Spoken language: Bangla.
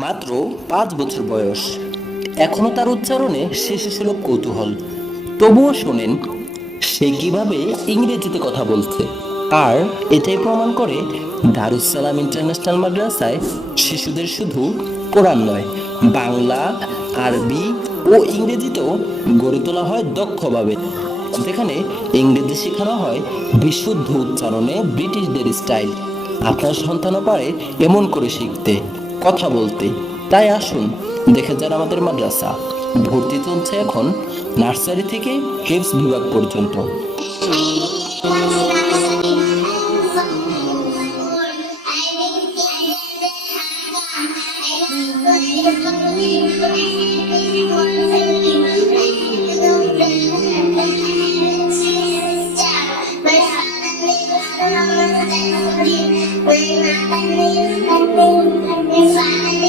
মাত্র পাঁচ বছর বয়স। এখনও তার উচ্চারণে শেষে ছিল কৌতূহল। তবুও শোনেন, সে কীভাবে ইংরেজিতে কথা বলছে। আর এটাই প্রমাণ করে দারুসালাম ইন্টারন্যাশনাল মাদ্রাসায় শিশুদের শুধু কোরআন নয়, বাংলা, আরবি ও ইংরেজিতেও গড়ে তোলা হয় দক্ষভাবে। যেখানে ইংরেজি শেখানো হয় বিশুদ্ধ উচ্চারণে ব্রিটিশদের স্টাইল। আপনার সন্তানও পারে এমন করে শিখতে, কথা বলতে। তাই আসুন, দেখে যান আমাদের মাদ্রাসা। ভর্তি চলছে এখন নার্সারি থেকে হেফস বিভাগ পর্যন্ত। Thank you.